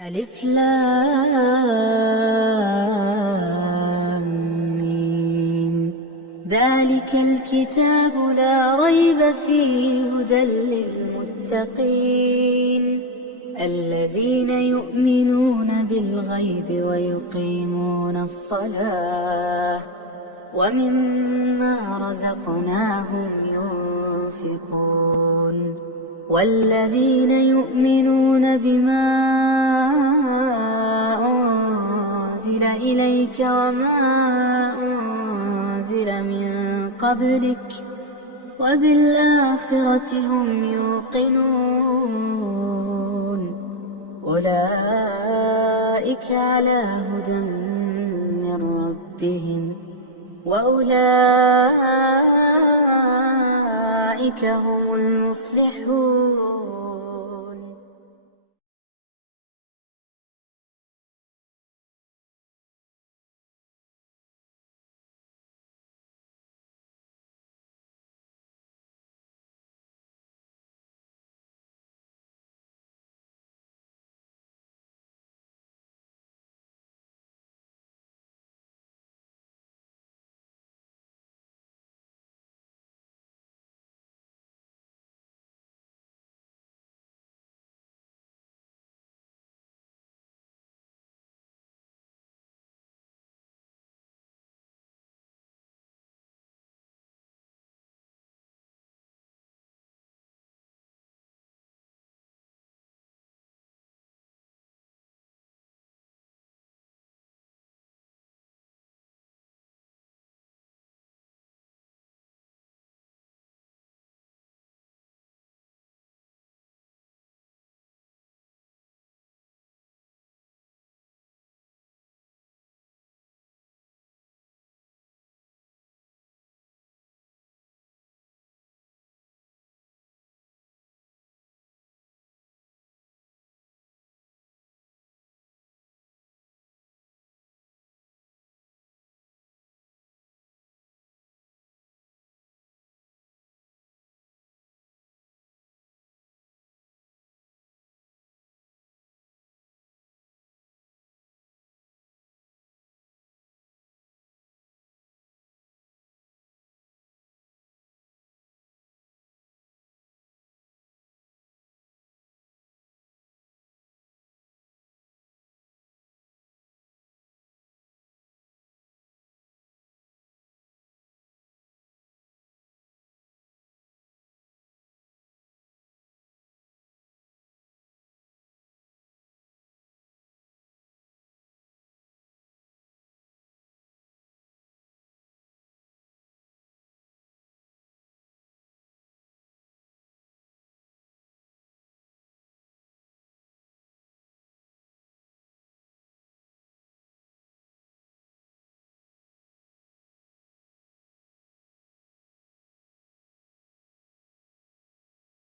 ألف لام ميم. ذلك الكتاب لا ريب فيه هدى للمتقين الذين يؤمنون بالغيب ويقيمون الصلاة ومما رزقناهم ينفقون والذين يؤمنون بما أنزل إليك وما أنزل من قبلك وبالآخرة هم يوقنون أولئك على هدى من ربهم وأولئك هم المفلحون.